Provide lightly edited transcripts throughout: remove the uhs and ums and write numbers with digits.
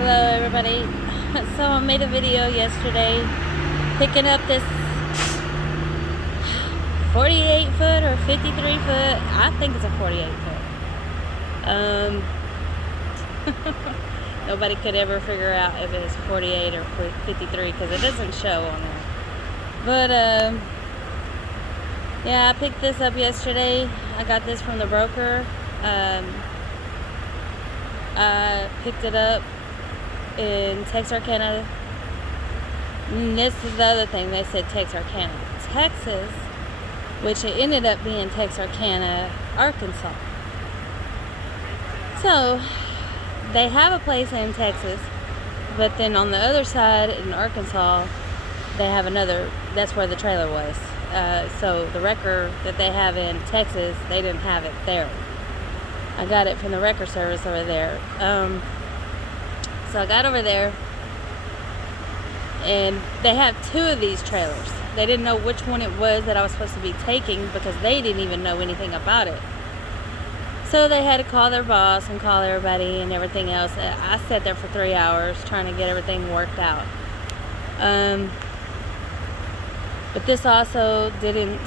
Hello everybody. So I made a video yesterday picking up this 48 foot or 53 foot. I think it's a 48 foot. Nobody could ever figure out if it's 48 or 53 because it doesn't show on there. But yeah, I picked this up yesterday. I got this from the broker. I picked it up in Texarkana. And this is the other thing, they said Texarkana, Texas, which it ended up being Texarkana, Arkansas. So they have a place in Texas, but then on the other side in Arkansas they have another. That's where the trailer was. So the wrecker that they have in Texas, they didn't have it there. I got it from the wrecker service over there. So I got over there, and they have two of these trailers. They didn't know which one it was that I was supposed to be taking because they didn't even know anything about it. So they had to call their boss and call everybody and everything else. I sat there for 3 hours trying to get everything worked out. But this also didn't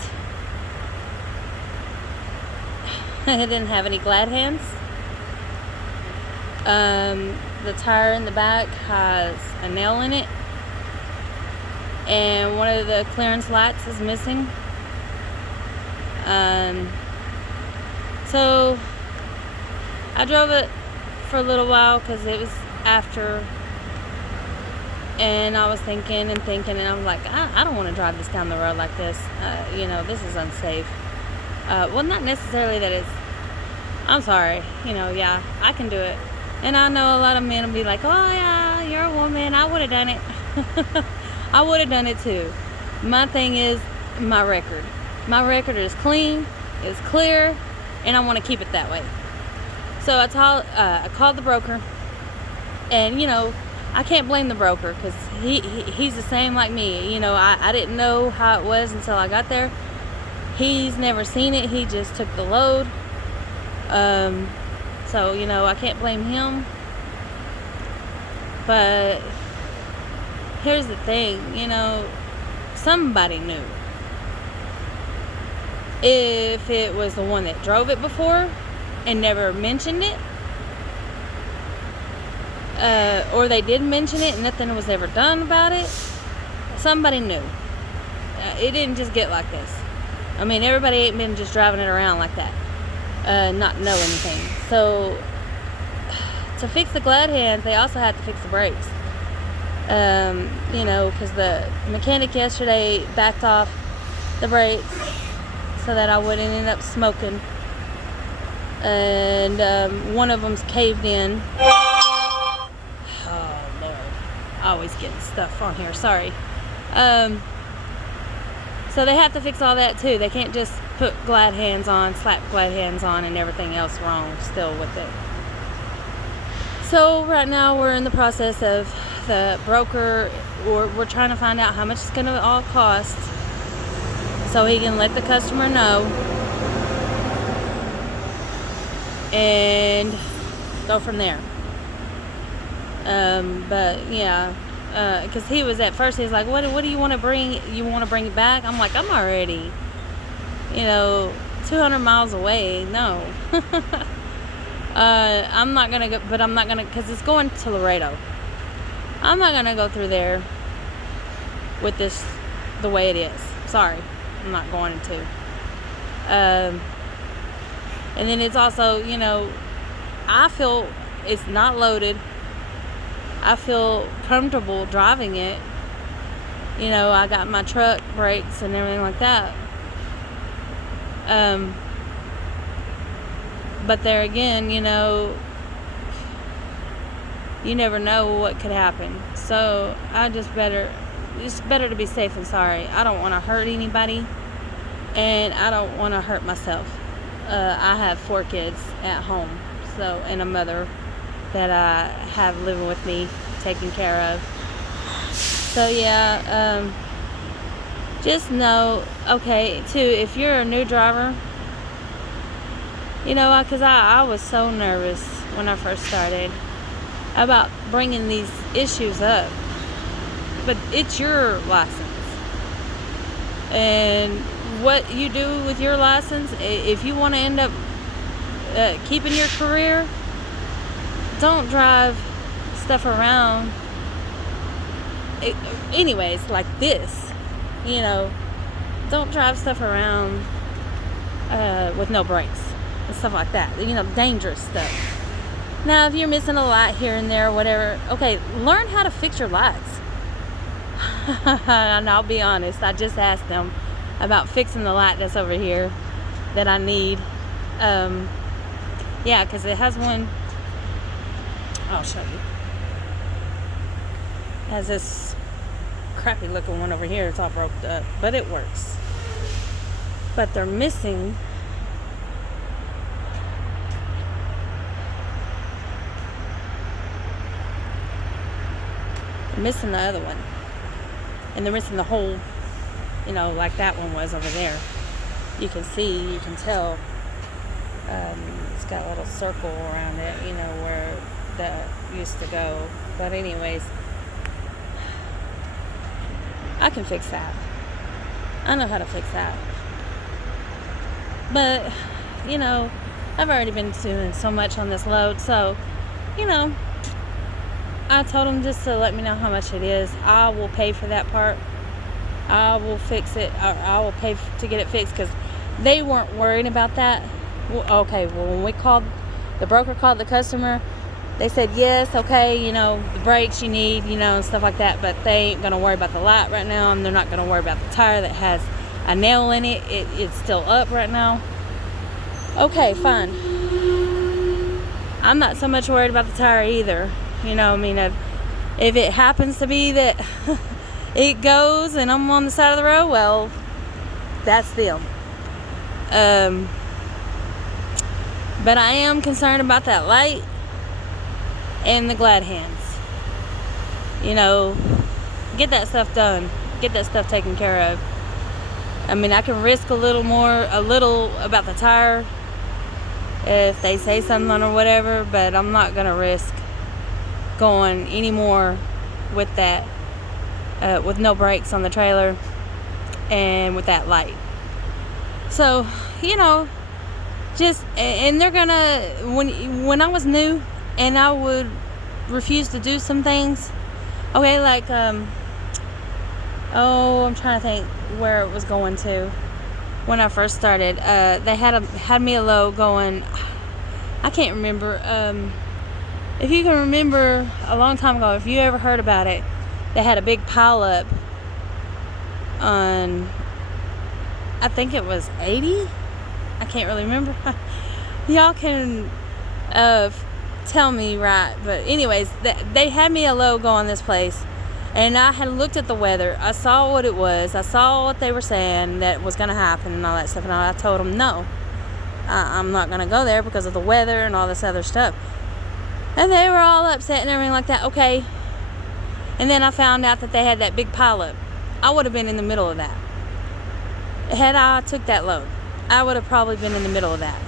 it didn't have any glad hands. The tire in the back has a nail in it, and one of the clearance lights is missing. So I drove it for a little while because it was after, and I was thinking, and I'm like, I don't want to drive this down the road like this. This is unsafe. Well, not necessarily that it's, I'm sorry, yeah, I can do it. And I know a lot of men will be like, oh yeah, you're a woman, I would have done it. I would have done it too. My thing is my record. My record is clean, it's clear, and I want to keep it that way. So I called the broker, and I can't blame the broker because he's the same like me. I didn't know how it was until I got there. He's never seen it. He just took the load. So, I can't blame him. But here's the thing, somebody knew. If it was the one that drove it before and never mentioned it, or they did mention it and nothing was ever done about it, somebody knew. It didn't just get like this. I mean, everybody ain't been just driving it around like that, not know anything. So, to fix the glad hands, they also had to fix the brakes. Because the mechanic yesterday backed off the brakes so that I wouldn't end up smoking. And one of them's caved in. Oh, Lord. I always get stuff on here. Sorry. So they have to fix all that too. They can't just put glad hands on, slap glad hands on, and everything else wrong still with it. So right now we're in the process of the broker, or we're trying to find out how much it's going to all cost so he can let the customer know and go from there. But yeah. Because he was at first, he was like, what do you want to bring? You want to bring it back? I'm like, I'm already, 200 miles away. No. I'm not going to go, but I'm not going to, because it's going to Laredo. I'm not going to go through there with this the way it is. Sorry. I'm not going to. And then it's also, I feel it's not loaded. I feel comfortable driving it. I got my truck brakes and everything like that. But there again, you never know what could happen. So it's better to be safe than sorry. I don't want to hurt anybody, and I don't want to hurt myself. I have 4 kids at home, and a mother that I have living with me, taking care of. So yeah, just know, okay, too, if you're a new driver, because I was so nervous when I first started. about bringing these issues up. But it's your license. And what you do with your license, if you want to end up keeping your career, don't drive stuff around. Anyways, like this, don't drive stuff around with no brakes and stuff like that. Dangerous stuff. Now, if you're missing a light here and there or whatever, okay, learn how to fix your lights. And I'll be honest, I just asked them about fixing the light that's over here that I need. Yeah, because it has one. I'll show you. It has this crappy looking one over here. It's all broke up, but it works. But they're missing the other one, and they're missing the whole, like that one was over there. You can tell it's got a little circle around it, where that used to go. But anyways, I can fix that. I know how to fix that. But I've already been doing so much on this load, so I told them just to let me know how much it is. I will pay for that part. I will fix it. Or I will pay to get it fixed, because they weren't worried about that. Well, when the broker called the customer, they said, yes, okay, the brakes you need, and stuff like that, but they ain't going to worry about the light right now, and they're not going to worry about the tire that has a nail in it. It's still up right now. Okay, fine. I'm not so much worried about the tire either. If it happens to be that it goes and I'm on the side of the road, well, that's them. But I am concerned about that light and the glad hands. Get that stuff done. Get that stuff taken care of. I can risk a little about the tire if they say something or whatever, but I'm not going to risk going anymore with that, with no brakes on the trailer and with that light. So, and they're gonna, when I was new and I would refuse to do some things, okay, like, I'm trying to think where it was going to when I first started. They had me a load going, I can't remember, if you can remember a long time ago, if you ever heard about it, they had a big pile up on, I think it was 80. I can't really remember. Y'all can tell me, right? But anyways, they had me a load go on this place, and I had looked at the weather. I saw what it was. I saw what they were saying that was going to happen and all that stuff. And I told them, no, I'm not going to go there because of the weather and all this other stuff. And they were all upset and everything like that. Okay. And then I found out that they had that big pile up. I would have been in the middle of that. Had I took that load, I would have probably been in the middle of that.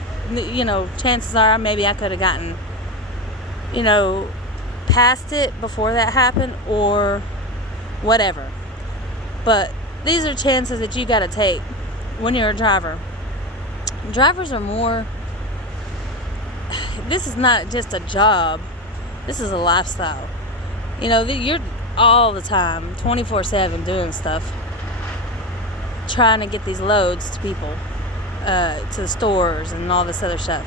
Chances are maybe I could have gotten, past it before that happened or whatever. But these are chances that you got to take when you're a driver. Drivers are more, this is not just a job, this is a lifestyle. You're all the time, 24/7 doing stuff, trying to get these loads to people, to the stores and all this other stuff.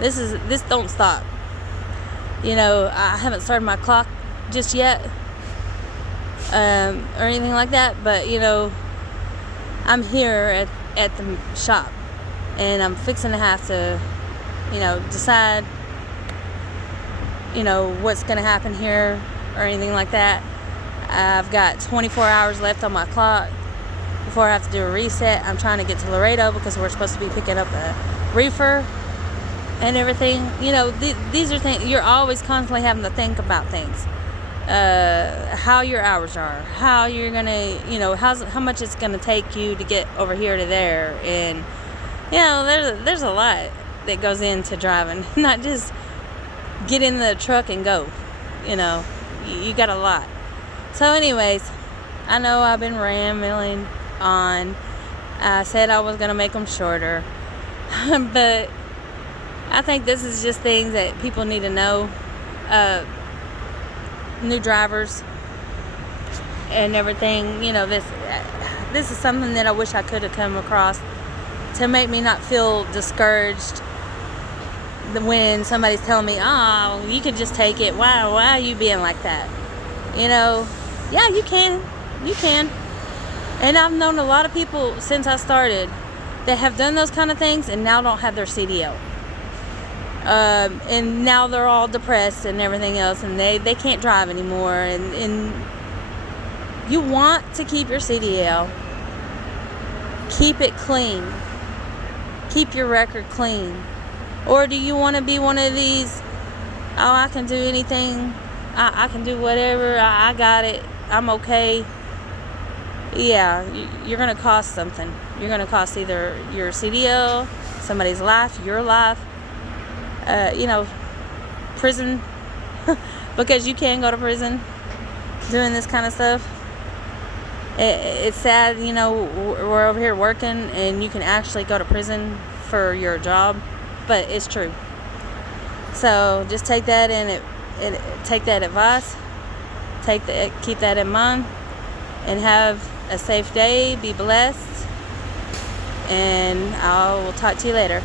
This don't stop. I haven't started my clock just yet, or anything like that, but I'm here at the shop, and I'm fixing to have to decide what's going to happen here or anything like that. I've got 24 hours left on my clock before I have to do a reset. I'm trying to get to Laredo because we're supposed to be picking up a reefer and everything. These are things you're always constantly having to think about things. How your hours are, how you're gonna, how much it's gonna take you to get over here to there, and there's a lot that goes into driving. Not just get in the truck and go. you know, you got a lot. So anyways, I know I've been rambling on. I said I was going to make them shorter. But I think this is just things that people need to know. New drivers and everything, you know, this is something that I wish I could have come across to make me not feel discouraged when somebody's telling me, oh, you could just take it. Why are you being like that? You know, yeah, you can. And I've known a lot of people since I started that have done those kind of things and now don't have their CDL. And now they're all depressed and everything else, and they can't drive anymore. And you want to keep your CDL. Keep it clean. Keep your record clean. Or do you want to be one of these, oh, I can do anything. I can do whatever. I got it. I'm okay. Yeah, you're going to cost something. You're going to cost either your CDL, somebody's life, your life, you know, prison, because you can go to prison doing this kind of stuff. It's sad, you know, we're over here working and you can actually go to prison for your job, but it's true. So just take that take that advice, keep that in mind, and have a safe day. Be blessed, and I will talk to you later.